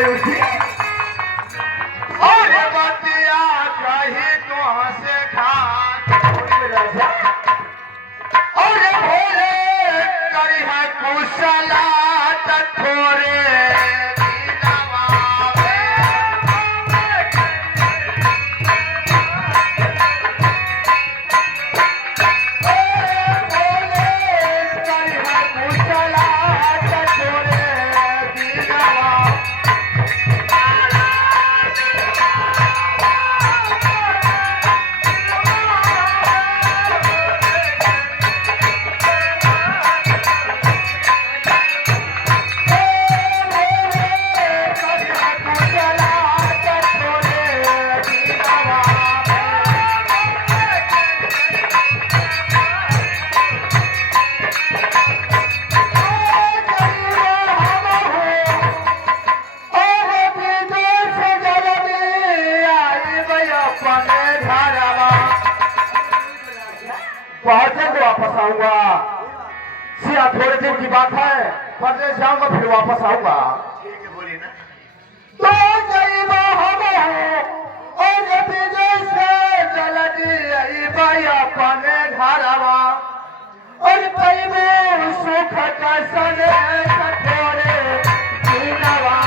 उठी और बतिया कही तो से खान और भोले करी है कुशला थोड़े वापस आऊंगा सिया थोड़े दिन की बात है परदेश जाऊंगा फिर वापस आऊंगा ठीक है बोलिए ना तो जईबा हम और विदेश से चलती अईबा अपने घरवा और पैबो सुख कसने कठोरे दीनवा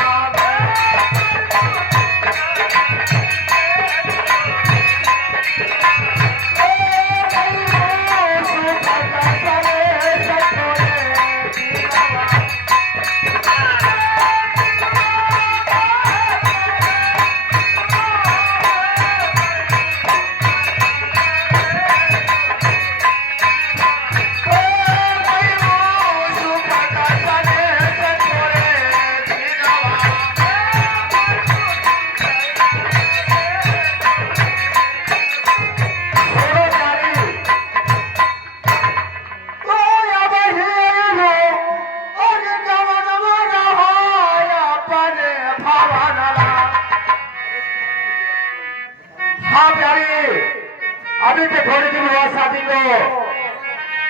अभी के थोड़े दिन हुआ शादी को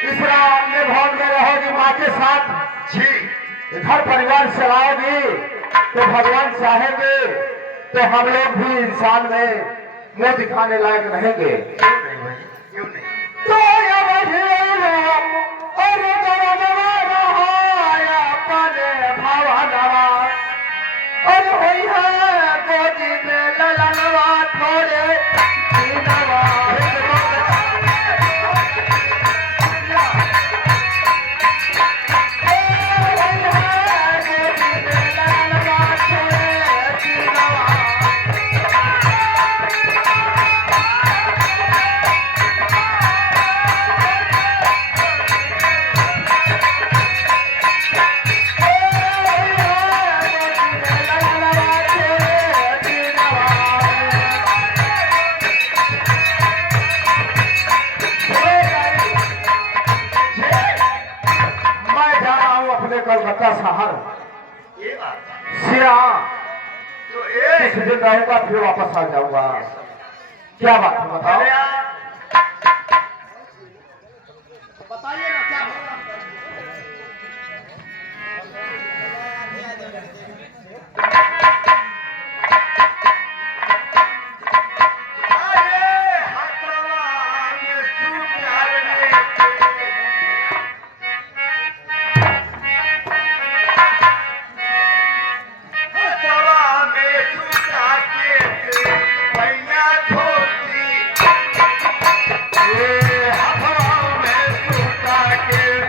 इस अपने भवन में रहोगी माँ के साथ जी घर परिवार चलाओगी तो भगवान चाहेंगे तो हम लोग भी इंसान में मुंह दिखाने लायक रहेंगे क्यों नहीं तो कलकत्ता शहर सिया तो कुछ दिन रहूंगा फिर वापस आ जाऊंगा क्या बात है बताओ बताइए ना क्या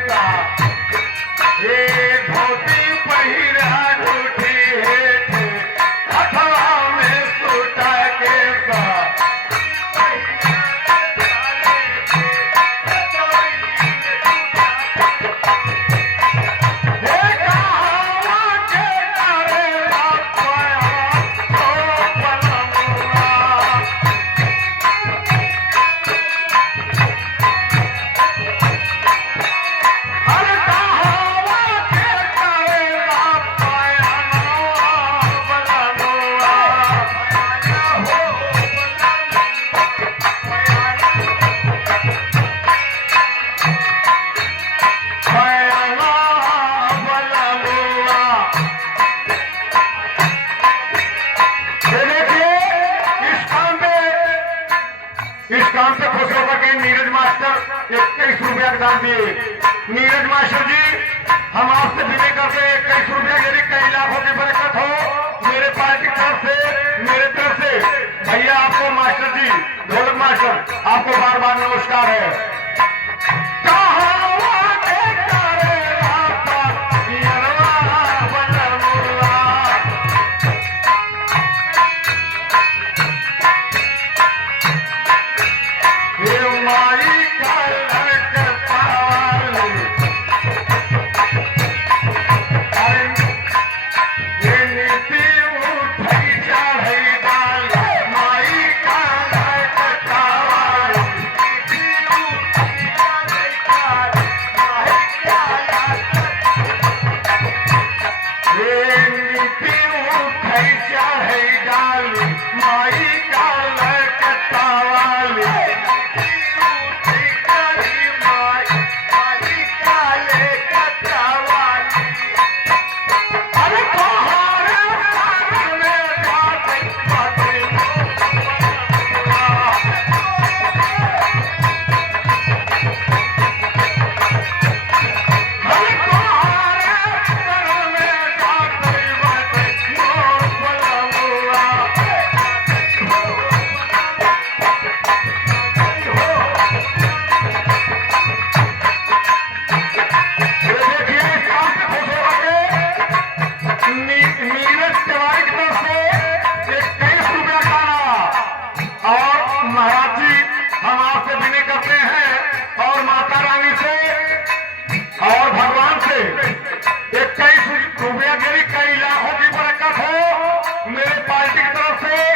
Yeah. 21 रुपया का दान दिए। नीरज मास्टर जी, हम आपसे विनय करते हैं 21 रुपया यदि कई लाखों की बरकत हो मेरे पार्टी की तरफ से, मेरे तरफ से भैया आपको मास्टर जी, ढोलक मास्टर आपको बार बार नमस्कार है। रुपया कई लाखों की बरकत हो मेरे पार्टी की तरफ से।